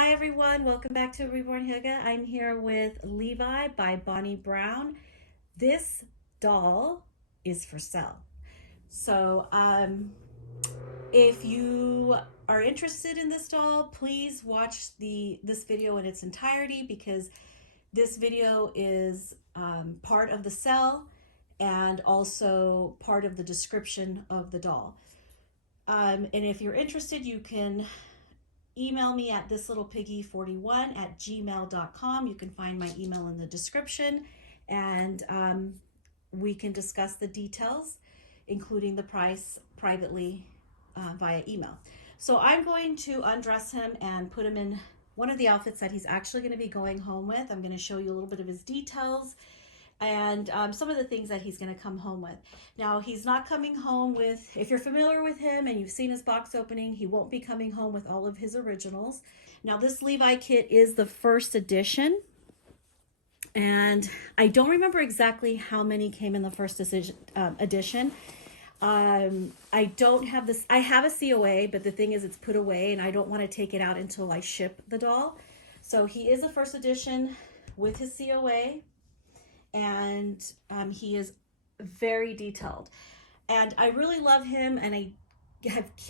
Hi everyone, welcome back to Reborn Hygge. I'm here with Levi by Bonnie Brown. This doll is for sale. So if you are interested in this doll, please watch this video in its entirety because this video is part of the sale and also part of the description of the doll. And if you're interested, you can email me at thislittlepiggy41@gmail.com. You can find my email in the description, and we can discuss the details, including the price, privately via email. So I'm going to undress him and put him in one of the outfits that he's actually going to be going home with. I'm going to show you a little bit of his details and some of the things that he's going to come home with. Now, he's not coming home with, if you're familiar with him and you've seen his box opening, he won't be coming home with all of his originals. Now, this Levi kit is the first edition, and I don't remember exactly how many came in the first edition. I don't have this, I have a COA, but the thing is it's put away and I don't want to take it out until I ship the doll. So he is a first edition with his COA, and he is very detailed, and I really love him. And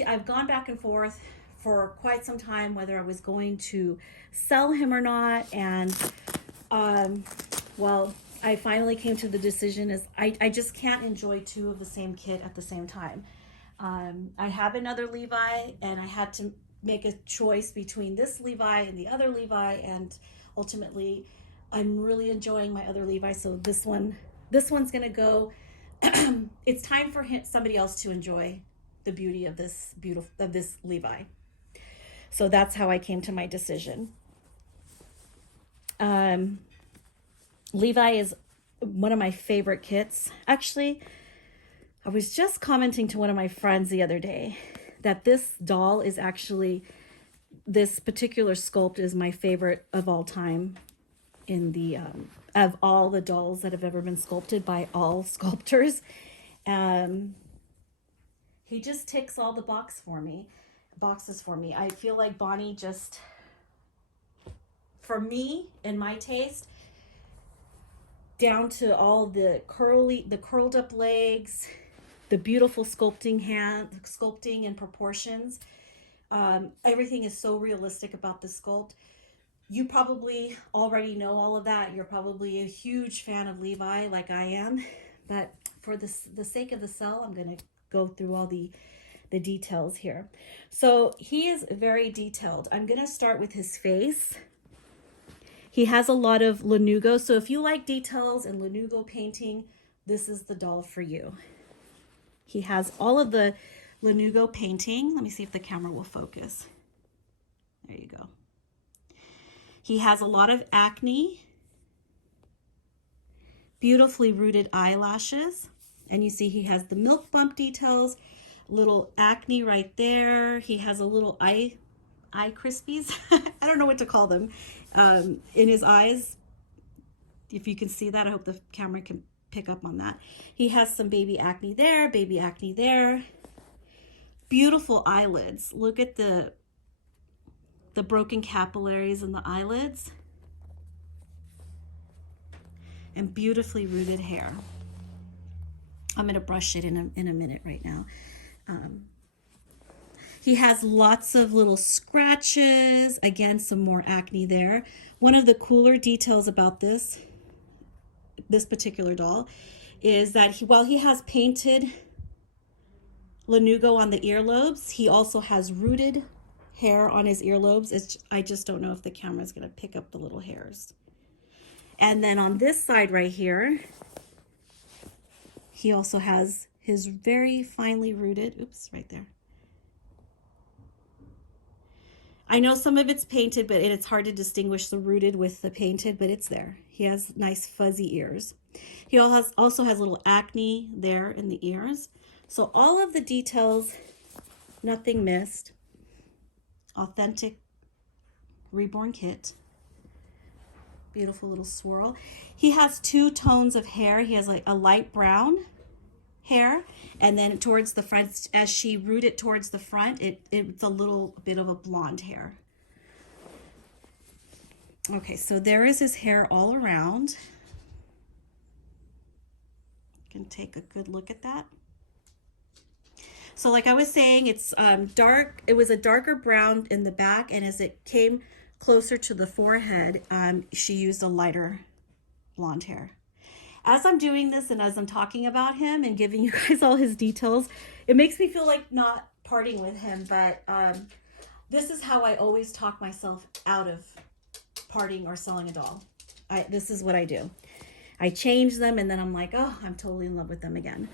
I've gone back and forth for quite some time whether I was going to sell him or not, and well, I finally came to the decision is I just can't enjoy two of the same kit at the same time. I have another Levi, and I had to make a choice between this Levi and the other Levi, and ultimately I'm really enjoying my other Levi, so this one's gonna go. It's time for somebody else to enjoy the beauty of this Levi. So that's how I came to my decision. Levi is one of my favorite kits. Actually, I was just commenting to one of my friends the other day that this doll is actually, this particular sculpt is my favorite of all time in the of all the dolls that have ever been sculpted by all sculptors. He just ticks all the boxes for me. I feel like Bonnie just, for me, in my taste, down to all the curled up legs, the beautiful sculpting and proportions. Everything is so realistic about the sculpt. You probably already know all of that. You're probably a huge fan of Levi like I am, but for the sake of the sale, I'm going to go through all the details here. So he is very detailed. I'm going to start with his face. He has a lot of Lanugo, so if you like details and Lanugo painting, this is the doll for you. He has all of the Lanugo painting. Let me see if the camera will focus. There you go. He has a lot of acne, beautifully rooted eyelashes, and you see he has the milk bump details, little acne right there. He has a little eye crispies. I don't know what to call them in his eyes. If you can see that, I hope the camera can pick up on that. He has some baby acne there, baby acne there. Beautiful eyelids. Look at the broken capillaries in the eyelids, and beautifully rooted hair. I'm going to brush it in a minute right now. He has lots of little scratches. Again, some more acne there. One of the cooler details about this particular doll is that while he has painted Lanugo on the earlobes, he also has rooted hair on his earlobes. I just don't know if the camera is going to pick up the little hairs. And then on this side right here, he also has his very finely rooted, oops, right there. I know some of it's painted, but it's hard to distinguish the rooted with the painted, but it's there. He has nice fuzzy ears. He also has little acne there in the ears. So all of the details, nothing missed. Authentic Reborn kit. Beautiful little swirl. He has two tones of hair. He has like a light brown hair, and then towards the front, as she rooted towards the front, it's a little bit of a blonde hair. Okay, so there is his hair all around. You can take a good look at that. So like I was saying, it's dark. It was a darker brown in the back, and as it came closer to the forehead, she used a lighter blonde hair. As I'm doing this and as I'm talking about him and giving you guys all his details, it makes me feel like not parting with him, but this is how I always talk myself out of parting or selling a doll. This is what I do. I change them and then I'm like, oh, I'm totally in love with them again.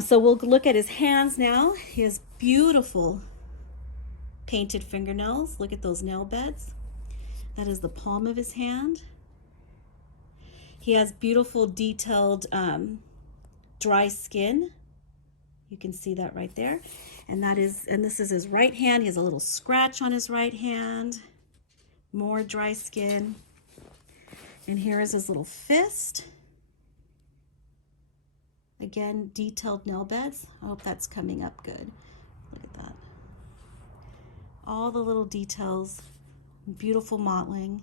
So we'll look at his hands now. He has beautiful painted fingernails. Look at those nail beds. That is the palm of his hand. He has beautiful detailed dry skin. You can see that right there. And this is his right hand. He has a little scratch on his right hand. More dry skin. And here is his little fist. Again, detailed nail beds. I hope that's coming up good. Look at that. All the little details. Beautiful mottling.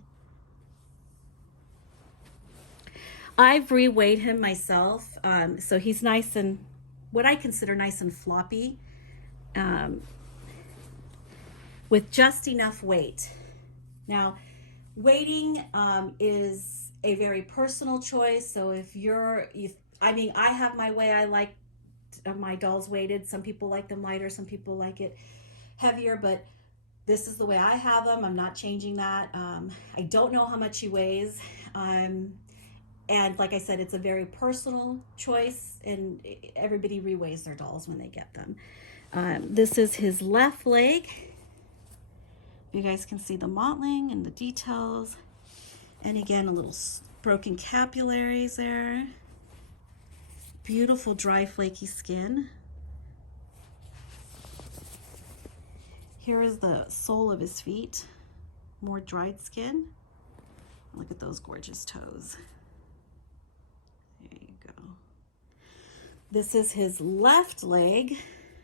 I've reweighed him myself. So he's nice and, what I consider nice and floppy. With just enough weight. Now, weighting is a very personal choice. So I have my way. I like my dolls weighted. Some people like them lighter. Some people like it heavier. But this is the way I have them. I'm not changing that. I don't know how much he weighs. And like I said, it's a very personal choice. And everybody reweighs their dolls when they get them. This is his left leg. You guys can see the mottling and the details. And again, a little broken capillaries there. Beautiful dry flaky skin. Here is the sole of his feet. More dried skin. Look at those gorgeous toes. There you go. This is his left leg.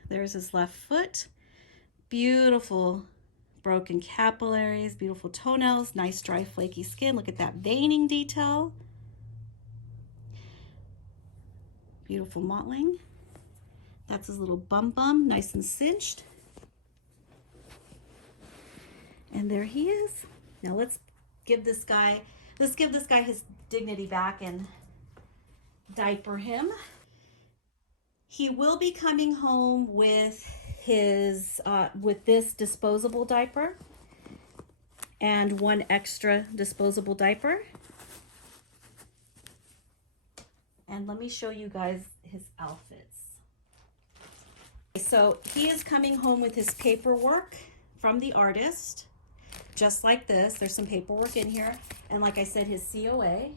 There's his left foot. Beautiful broken capillaries, beautiful toenails, nice dry flaky skin. Look at that veining detail. Beautiful mottling. That's his little bum, nice and cinched. And there he is. Now let's give this guy his dignity back and diaper him. He will be coming home with this disposable diaper and one extra disposable diaper. And let me show you guys his outfits. So he is coming home with his paperwork from the artist, just like this. There's some paperwork in here. And like I said, his COA.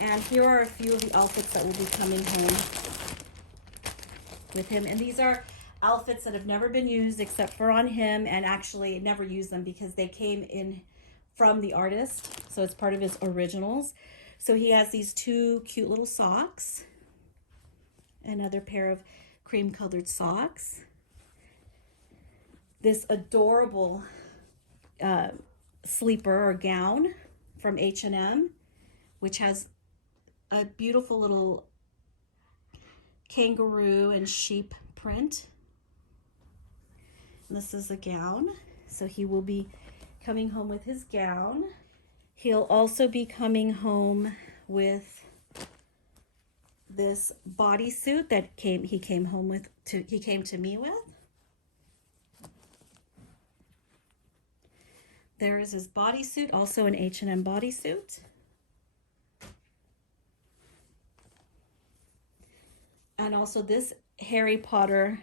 And here are a few of the outfits that will be coming home with him. And these are outfits that have never been used except for on him, and actually never used them because they came in from the artist. So it's part of his originals. So he has these two cute little socks. Another pair of cream colored socks. This adorable sleeper or gown from H&M, which has a beautiful little kangaroo and sheep print. This is a gown. So he will be coming home with his gown. He'll also be coming home with this bodysuit that he came to me with. There is his bodysuit, also an H&M bodysuit. And also this Harry Potter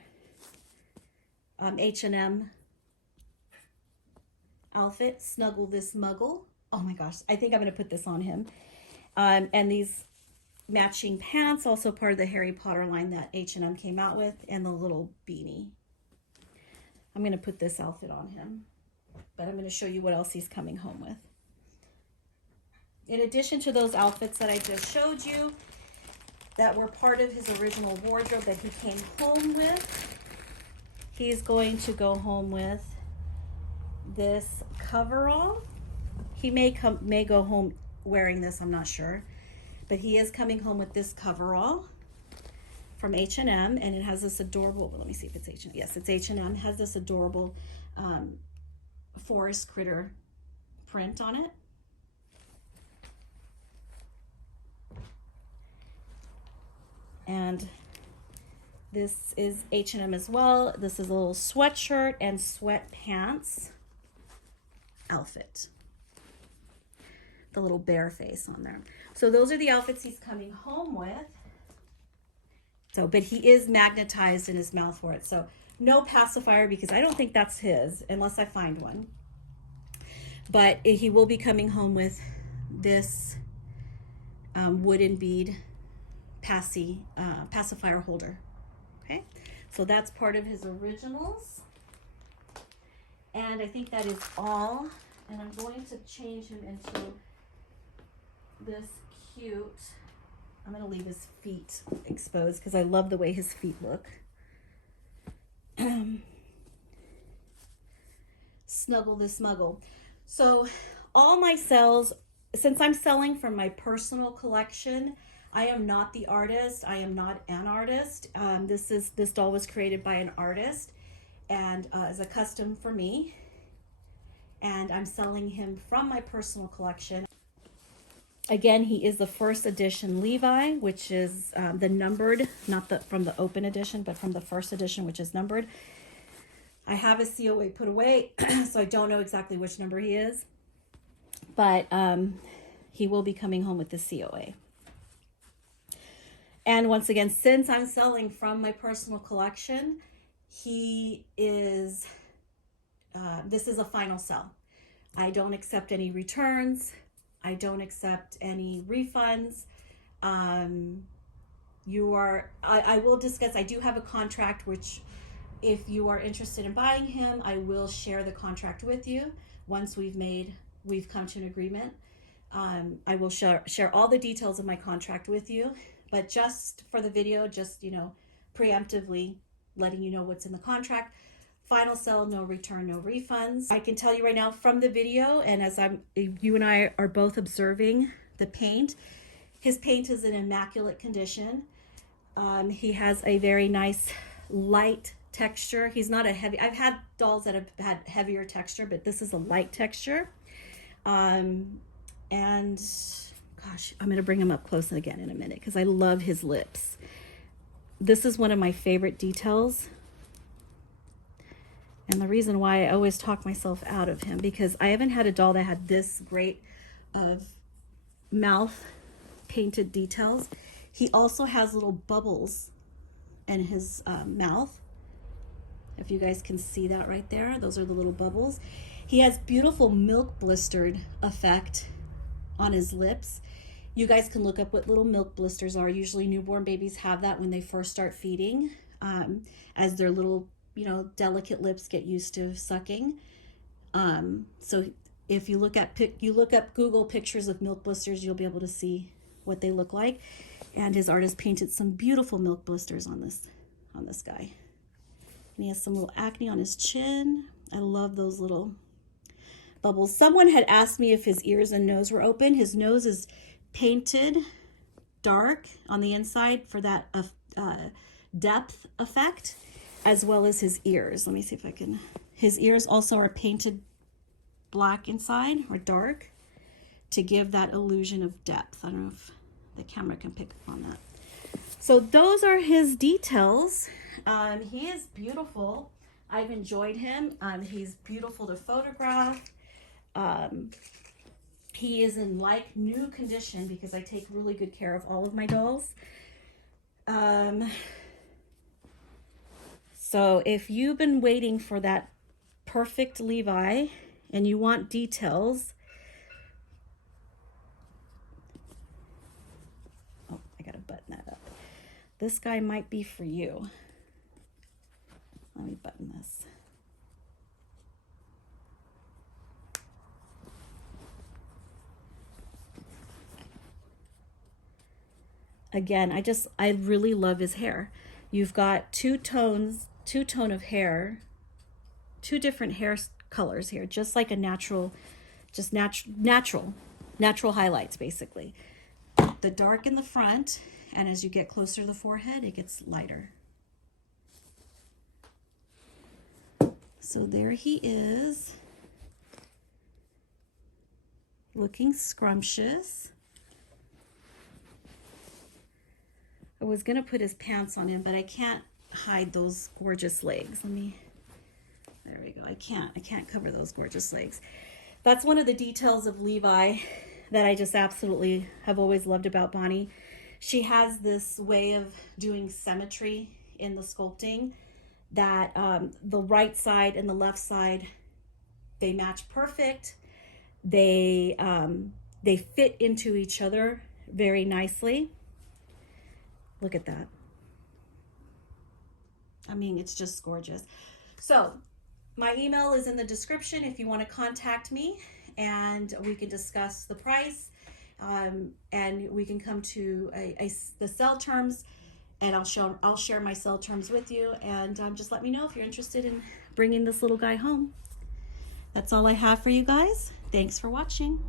H&M outfit, Snuggle This Muggle. Oh my gosh, I think I'm going to put this on him. And these matching pants, also part of the Harry Potter line that H&M came out with, and the little beanie. I'm going to put this outfit on him, but I'm going to show you what else he's coming home with. In addition to those outfits that I just showed you, that were part of his original wardrobe that he came home with, he's going to go home with this coverall. He may go home wearing this, I'm not sure. But he is coming home with this coverall from H&M, and it has this adorable, well, let me see if it's H&M. Yes, it's H&M. It has this adorable forest critter print on it. And this is H&M as well. This is a little sweatshirt and sweatpants outfit. The little bear face on there. So those are the outfits he's coming home with. So, but he is magnetized in his mouth for it. So no pacifier, because I don't think that's his unless I find one. But he will be coming home with this wooden bead pacifier holder. Okay, so that's part of his originals. And I think that is all. And I'm going to change him into this cute, I'm going to leave his feet exposed because I love the way his feet look. Snuggle the smuggle. So all my sales, since I'm selling from my personal collection, I am not the artist. I am not an artist. This doll was created by an artist and is a custom for me. And I'm selling him from my personal collection. Again, he is the first edition Levi, which is the numbered, not from the open edition, but from the first edition, which is numbered. I have a COA put away, so I don't know exactly which number he is. But he will be coming home with the COA. And once again, since I'm selling from my personal collection, he is, this is a final sell. I don't accept any returns. I don't accept any refunds. I will discuss, I do have a contract, which if you are interested in buying him, I will share the contract with you once we've come to an agreement. I will share all the details of my contract with you, but just for the video, just, preemptively letting you know what's in the contract. Final sell, no return, no refunds. I can tell you right now from the video, and as you and I are both observing the paint, his paint is in immaculate condition. He has a very nice light texture. He's not a heavy, I've had dolls that have had heavier texture, but this is a light texture. And gosh, I'm going to bring him up close again in a minute because I love his lips. This is one of my favorite details. And the reason why I always talk myself out of him, because I haven't had a doll that had this great of mouth painted details. He also has little bubbles in his mouth. If you guys can see that right there, those are the little bubbles. He has beautiful milk blistered effect on his lips. You guys can look up what little milk blisters are. Usually newborn babies have that when they first start feeding, as their little, delicate lips get used to sucking. So if you look up Google pictures of milk blisters, you'll be able to see what they look like. And his artist painted some beautiful milk blisters on this guy. And he has some little acne on his chin. I love those little bubbles. Someone had asked me if his ears and nose were open. His nose is painted dark on the inside for that depth effect, as well as his ears. Let me see if I can. His ears also are painted black inside or dark to give that illusion of depth. I don't know if the camera can pick up on that. So those are his details. He is beautiful. I've enjoyed him. He's beautiful to photograph. He is in like new condition because I take really good care of all of my dolls. So if you've been waiting for that perfect Levi and you want details, oh, I gotta button that up. This guy might be for you. Let me button this. Again, I really love his hair. You've got two tone of hair, two different hair colors here, just like a natural just natural highlights, basically. The dark in the front, and as you get closer to the forehead, it gets lighter. So there he is, looking scrumptious. I was gonna put his pants on him, but I can't hide those gorgeous legs. There we go. I can't cover those gorgeous legs. That's one of the details of Levi that I just absolutely have always loved about Bonnie. She has this way of doing symmetry in the sculpting that the right side and the left side, they match perfect. They fit into each other very nicely. Look at that. I mean, it's just gorgeous. So my email is in the description if you want to contact me, and we can discuss the price, and we can come to the sell terms, and I'll share my sell terms with you, and just let me know if you're interested in bringing this little guy home. That's all I have for you guys. Thanks for watching.